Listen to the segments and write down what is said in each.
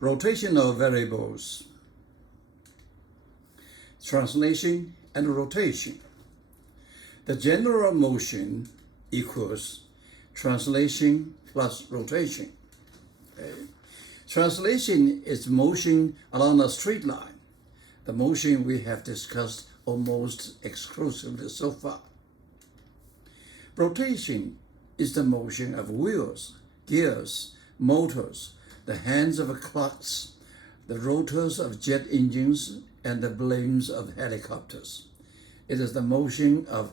Rotational variables, translation and rotation. The general motion equals translation plus rotation. Okay. Translation is motion along a straight line, the motion we have discussed almost exclusively so far. Rotation is the motion of wheels, gears, motors, the hands of clocks, the rotors of jet engines, and the blades of helicopters. It is the motion of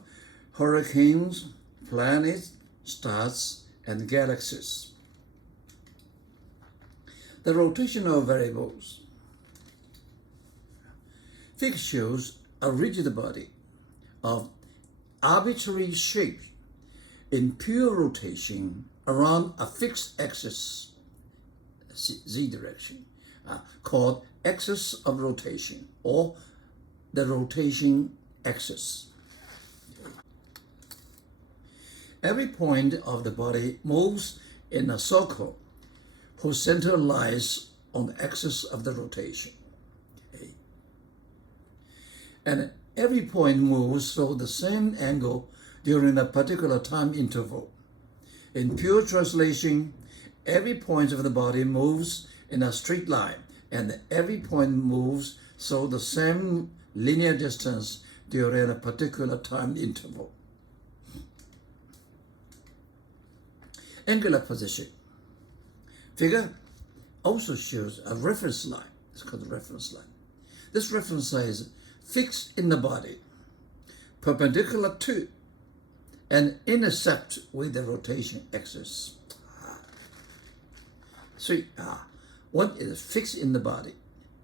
hurricanes, planets, stars, and galaxies. The rotational variables. Fixtures a rigid body of arbitrary shape in pure rotation around a fixed axis, z direction, called axis of rotation or the rotation axis. Every point of the body moves in a circle whose center lies on the axis of the rotation. Okay. And every point moves so the same angle during a particular time interval. In pure translation, every point of the body moves in a straight line, and every point moves so the same linear distance during a particular time interval. Angular position. Figure also shows a reference line. It's called the reference line. This reference line is fixed in the body, perpendicular to and intersect with the rotation axis. One is fixed in the body,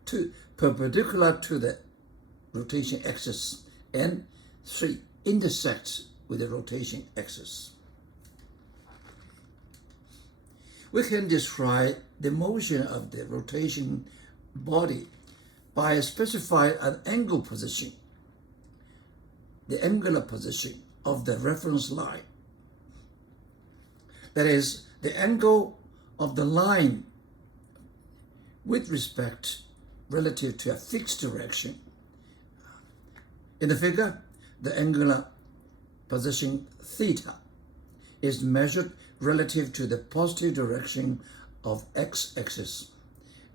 two, perpendicular to the rotation axis, and three, intersects with the rotation axis. We can describe the motion of the rotation body by specifying an angle position, the angular position of the reference line. That is, the angle of the line with respect relative to a fixed direction. In the figure, the angular position theta is measured relative to the positive direction of x-axis,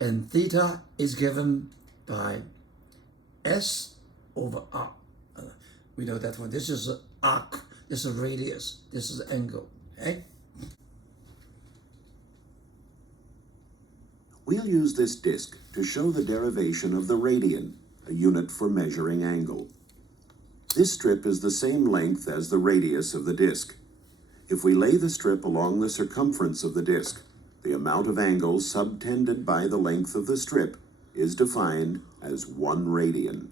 and theta is given by S over R. We know that one. This is an arc, this is radius, this is angle. Okay? We'll use this disk to show the derivation of the radian, a unit for measuring angle. This strip is the same length as the radius of the disk. If we lay the strip along the circumference of the disk, the amount of angle subtended by the length of the strip is defined as 1 radian.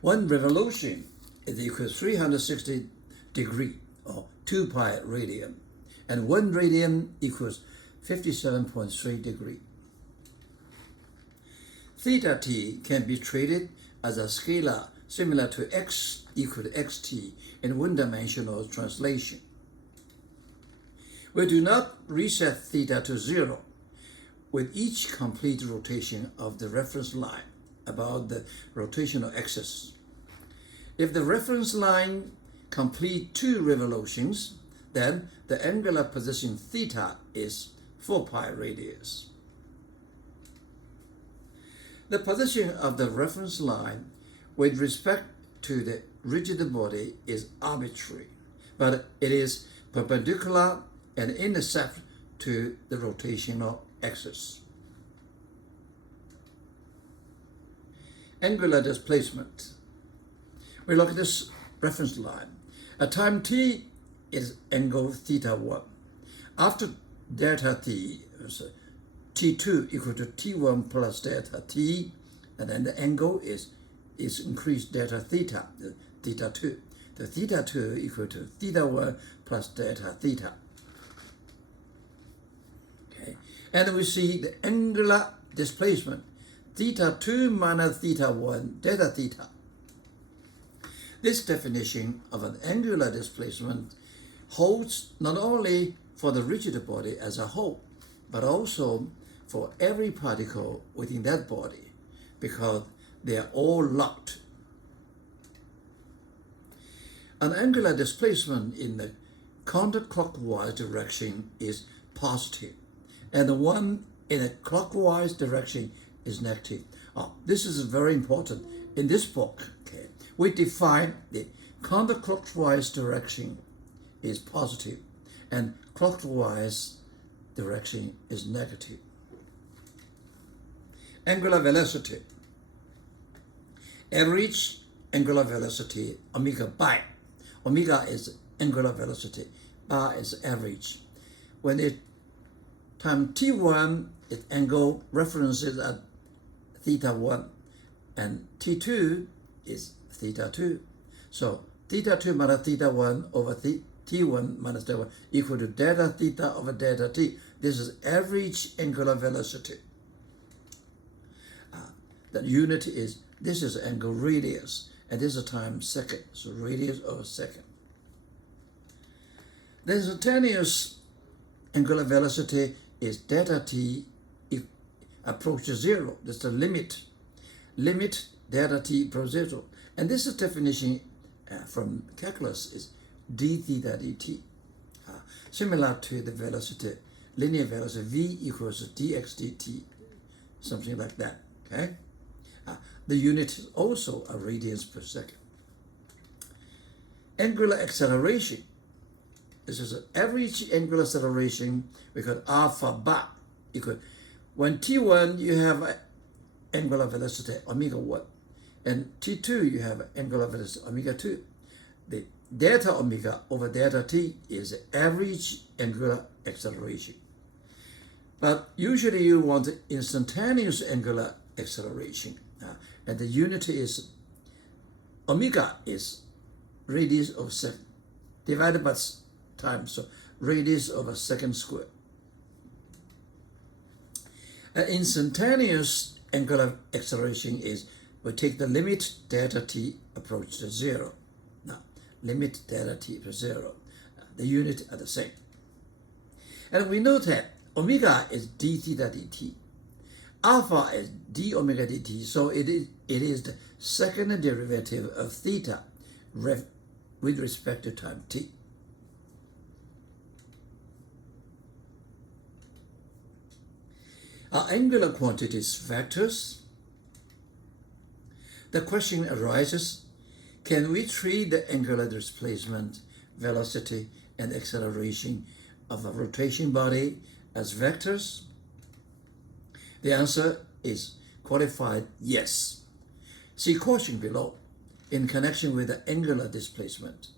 One revolution is equal to 360 degree or 2 pi radian, and 1 radian equals 57.3 degree. Theta t can be treated as a scalar similar to x equal to xt in one-dimensional translation. We do not reset theta to 0 with each complete rotation of the reference line about the rotational axis. If the reference line complete 2 revolutions, then the angular position theta is 4 pi radius. The position of the reference line with respect to the rigid body is arbitrary, but it is perpendicular and intersect to the rotational axis. Angular displacement. We look at this reference line. At time t is angle theta 1. After delta t, t2 equal to t1 plus delta t, and then the angle is increased delta theta, theta 2. The theta 2 equal to theta 1 plus delta theta. Okay. And we see the angular displacement, theta 2 minus theta 1, delta theta. This definition of an angular displacement holds not only for the rigid body as a whole, but also for every particle within that body, because they are all locked. An angular displacement in the counterclockwise direction is positive, and the one in a clockwise direction is negative. This is very important. In this book, we define the counterclockwise direction is positive and clockwise direction is negative. Angular velocity. Average angular velocity, omega pi. Omega is angular velocity, pi is average. When it time t1, its angle references at theta 1, and t2 is theta 2. So theta 2 minus theta 1 over t1 minus theta 1 equal to delta theta over delta t. This is average angular velocity. The unit is, this is angle radius, and this is time second, so radius over second. The instantaneous angular velocity is delta t approaches 0. That's the limit. Limit delta t approaches 0. And this is definition from calculus is d theta dt. Similar to the velocity, linear velocity, v equals dx dt, something like that, okay? The unit is also a radians per second. Angular acceleration. This is an average angular acceleration. We call alpha bar equal. When t1 you have angular velocity omega 1, and t2 you have angular velocity omega 2. The delta omega over delta t is the average angular acceleration. But usually you want instantaneous angular acceleration, and the unit is omega is radius of second divided by time, so radius over second square. An instantaneous angular acceleration is, we take the limit delta t approach to 0. Now, limit delta t to 0. The unit are the same. And we know that omega is d theta dt. Alpha is d omega dt, so it is the second derivative of theta with respect to time t. Are angular quantities vectors? The question arises, can we treat the angular displacement, velocity, and acceleration of a rotation body as vectors? The answer is qualified yes. See caution below in connection with the angular displacement.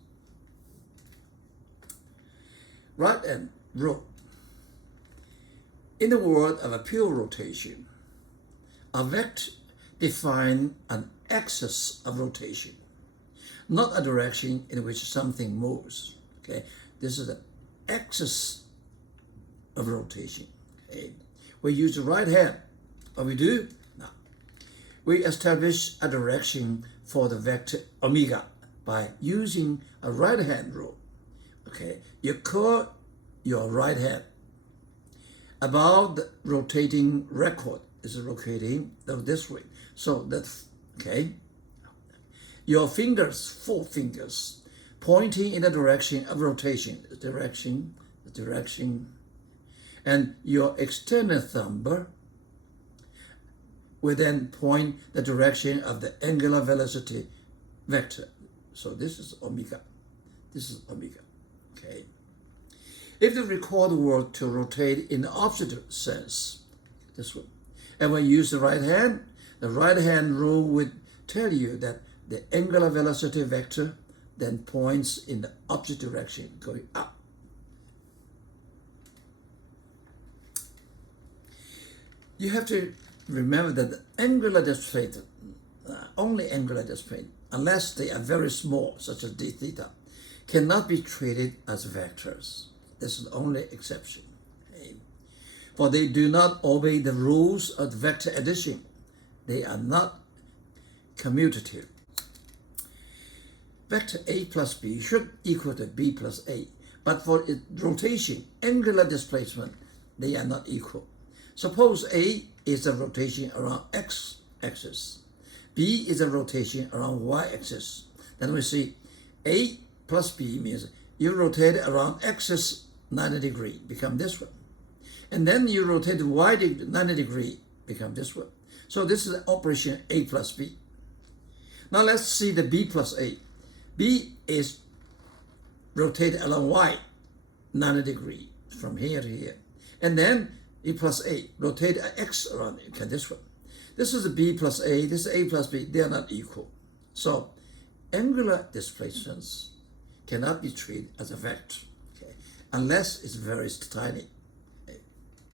Right hand rule. In the world of a pure rotation, a vector defines an axis of rotation, not a direction in which something moves. Okay, this is the axis of rotation. Okay, we use the right hand. What we do? Now, we establish a direction for the vector omega by using a right hand rule. Okay, you curl your right hand about the rotating record is rotating this way. So that's okay. Your fingers, 4 fingers, pointing in the direction of rotation, the direction, and your extended thumb will then point the direction of the angular velocity vector. So this is omega. This is omega. Okay. If the record were to rotate in the opposite sense, this way, and when you use the right hand rule would tell you that the angular velocity vector then points in the opposite direction, going up. You have to remember that the angular displacement, only angular displacement, unless they are very small, such as d theta, cannot be treated as vectors. This is the only exception. Okay. for they do not obey the rules of vector addition. They are not commutative. Vector a plus b should equal to b plus a, but for its rotation, angular displacement, they are not equal. Suppose a is a rotation around x-axis, b is a rotation around y-axis. Then we see a plus b means you rotate it around axis 90 degree, become this one. And then you rotate the y 90 degree, become this one. So this is operation a plus b. Now let's see the b plus a. B is rotated along y 90 degree from here to here. And then b plus a, rotate x around it, okay, this one. This is a b plus a, this is a plus b, they are not equal. So angular displacements cannot be treated as a vector, okay, unless it's very tiny.